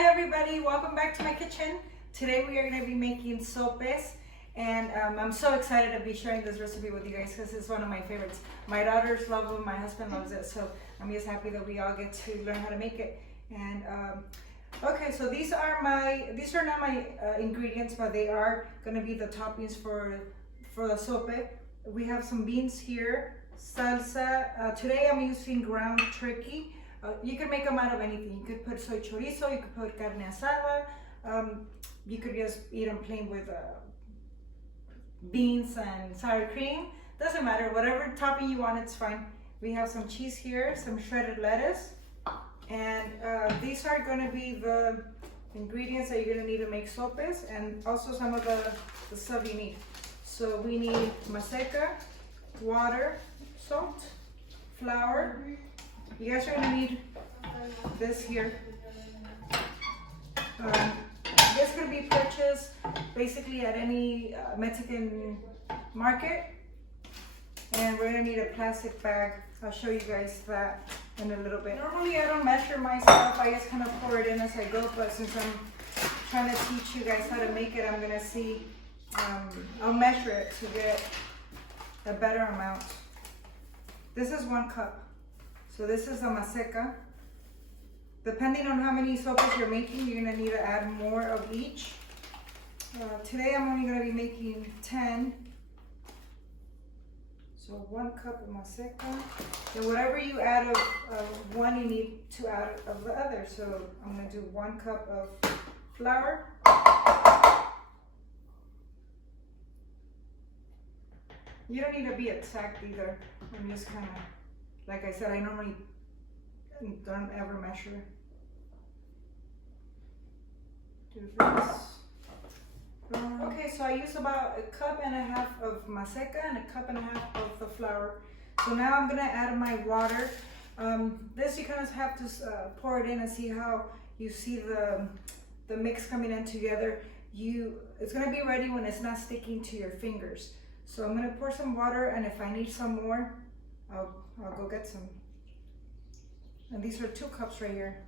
Hi everybody, welcome back to my kitchen. Today we are going to be making sopes, and I'm so excited to be sharing this recipe with you guys because it's one of my favorites. My daughters love it, my husband loves it, so I'm just happy that we all get to learn how to make it. And okay, so these are not my ingredients, but they are going to be the toppings for the sope. We have some beans here, salsa. Today I'm using ground turkey. You can make them out of anything. You could put soy chorizo, you could put carne asada, you could just eat them plain with beans and sour cream. Doesn't matter, whatever topping you want, it's fine. We have some cheese here, some shredded lettuce, and these are going to be the ingredients that you're going to need to make sopes, and also some of the stuff you need. So we need maseca, water, salt, flour. You guys are going to need this here. This can be purchased basically at any Mexican market. And we're going to need a plastic bag. I'll show you guys that in a little bit. Normally I don't measure myself. I just kind of pour it in as I go. But since I'm trying to teach you guys how to make it, I'm going to see, I'll measure it to get a better amount. This is 1 cup. So this is a maseca. Depending on how many sopes you're making, you're gonna need to add more of each. Today I'm only gonna be making 10. So 1 cup of maseca. And whatever you add of one, you need to add of the other. So I'm gonna do 1 cup of flour. You don't need to be exact either. I'm just kind of, like I said, I normally don't ever measure. Do this. Okay, so I use about 1.5 cups of maseca and 1.5 cups of the flour. So now I'm gonna add my water. This you kind of have to pour it in and see how you see the mix coming in together. It's gonna be ready when it's not sticking to your fingers. So I'm gonna pour some water, and if I need some more, I'll go get some. And these are 2 cups right here.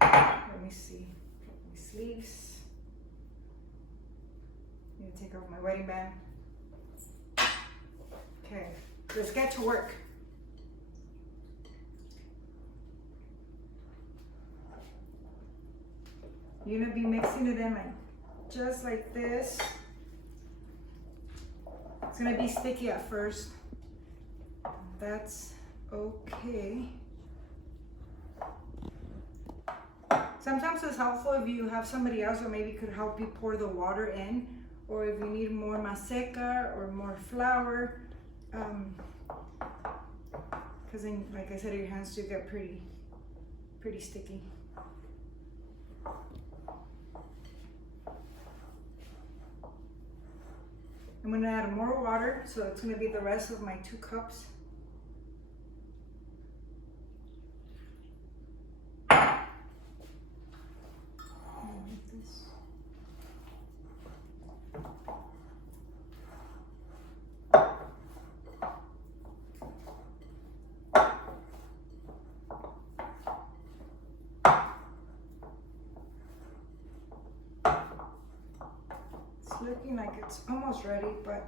Let me see. My sleeves. I need to take off my wedding band. Okay, let's get to work. You're gonna be mixing it in just like this. It's gonna be sticky at first. That's okay. Sometimes it's helpful if you have somebody else that maybe could help you pour the water in, or if you need more maseca or more flour, because then, like I said, your hands do get pretty sticky. I'm gonna add more water, so it's gonna be the rest of my 2 cups. Looking like it's almost ready, but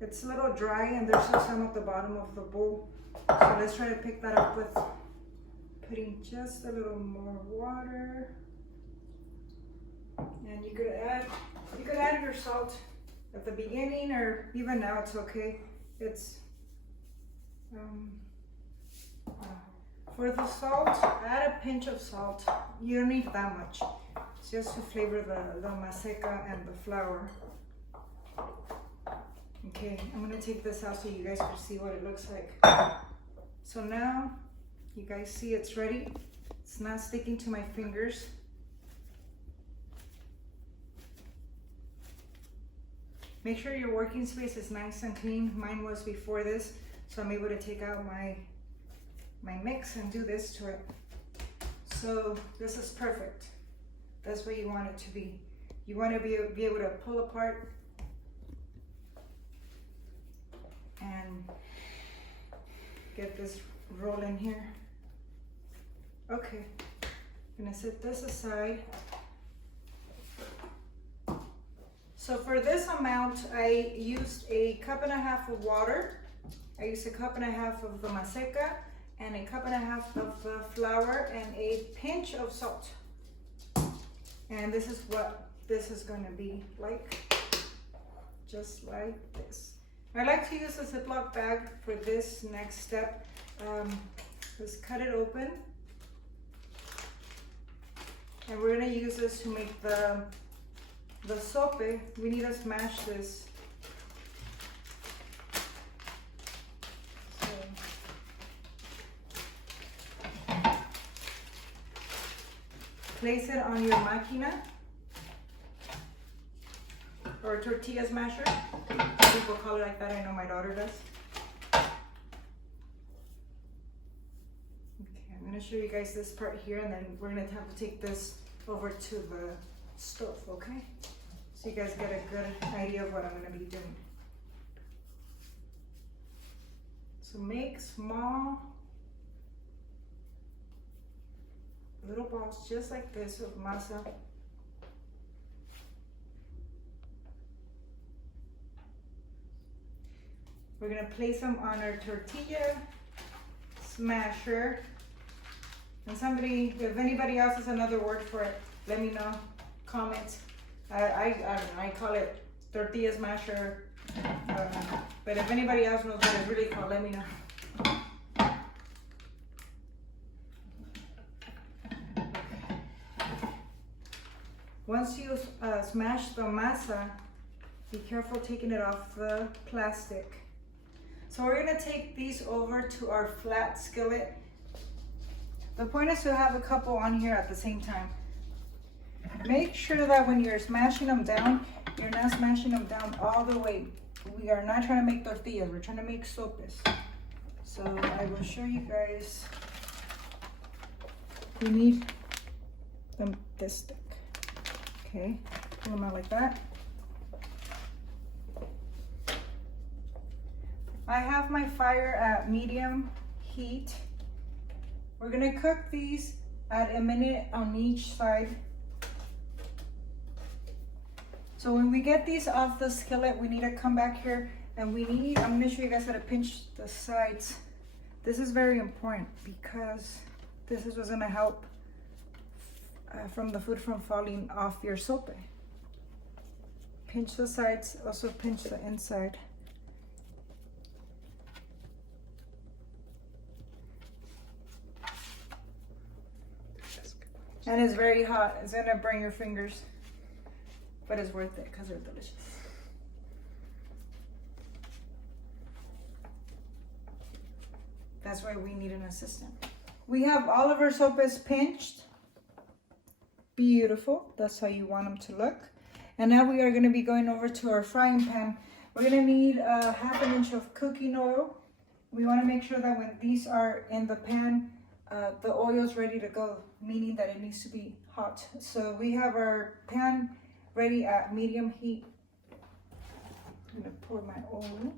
it's a little dry and there's still some at the bottom of the bowl. So let's try to pick that up with putting just a little more water. And you could add your salt at the beginning, or even now, it's okay. It's for the salt, add a pinch of salt. You don't need that much. Just to flavor the maseca and the flour. Okay, I'm gonna take this out so you guys can see what it looks like. So now, you guys see it's ready. It's not sticking to my fingers. Make sure your working space is nice and clean. Mine was before this, so I'm able to take out my mix and do this to it. So this is perfect. That's what you want it to be. You want to be able to pull apart and get this roll in here. Okay, I'm gonna set this aside. So for this amount, I used 1.5 cups of water. I used 1.5 cups of the Maseca and 1.5 cups of the flour and a pinch of salt. And this is what this is gonna be like, just like this. I like to use a Ziploc bag for this next step. Just cut it open. And we're gonna use this to make the sope. We need to smash this. So, place it on your máquina or tortilla smasher. People call it like that. I know my daughter does. Okay, I'm gonna show you guys this part here, and then we're gonna have to take this over to the stove, okay? So you guys get a good idea of what I'm gonna be doing. So make small little balls just like this of masa. We're gonna place them on our tortilla smasher. And somebody, if anybody else has another word for it, let me know. Comment. I don't know, I call it tortilla smasher. But if anybody else knows what it's really called, let me know. Once you smash the masa, be careful taking it off the plastic. So we're gonna take these over to our flat skillet. The point is to have a couple on here at the same time. Make sure that when you're smashing them down, you're not smashing them down all the way. We are not trying to make tortillas, we're trying to make sopes. So I will show you guys. We need them this thick. Okay, pull them out like that. I have my fire at medium heat. We're gonna cook these at a minute on each side. So when we get these off the skillet, we need to come back here and I'm gonna show you guys how to pinch the sides. This is very important because this is what's gonna help from the food from falling off your sope. Pinch the sides, also pinch the inside. And it's very hot. It's gonna burn your fingers, but it's worth it because they're delicious. That's why we need an assistant. We have all of our sopes pinched. Beautiful. That's how you want them to look. And now we are gonna be going over to our frying pan. We're gonna need 1/2 inch of cooking oil. We wanna make sure that when these are in the pan, the oil is ready to go, meaning that it needs to be hot. So we have our pan ready at medium heat. I'm gonna pour my oil.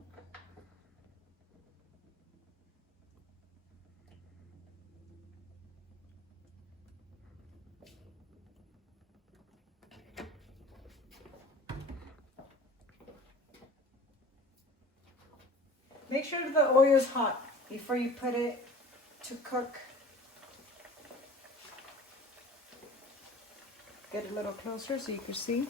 Make sure the oil is hot before you put it to cook. Get a little closer so you can see.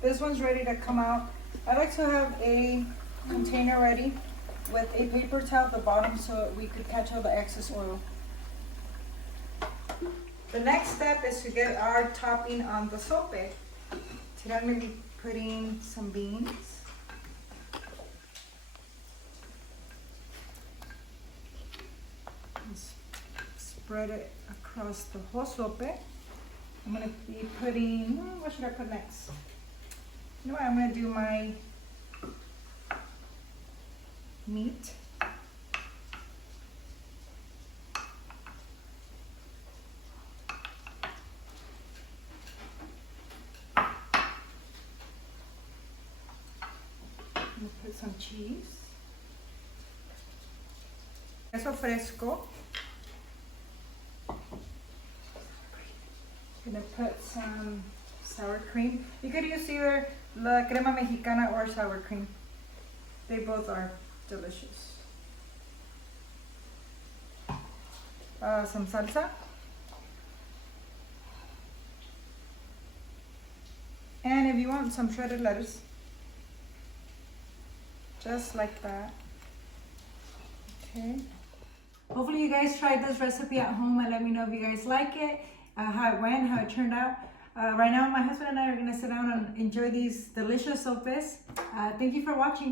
This one's ready to come out. I like to have a container ready with a paper towel at the bottom so we could catch all the excess oil. The next step is to get our topping on the sope. Today I'm going to be putting some beans. Spread it across the whole sope. I'm going to be putting, what should I put next? You know what, I'm going to do my meat. gonna put some cheese. Queso fresco. Gonna put some sour cream. You could use either la crema mexicana or sour cream. They both are delicious. Some salsa. And if you want some shredded lettuce, just like that. Okay. Hopefully you guys tried this recipe at home and let me know if you guys like it, how it went, how it turned out. Right now my husband and I are gonna sit down and enjoy these delicious sopes. Thank you for watching.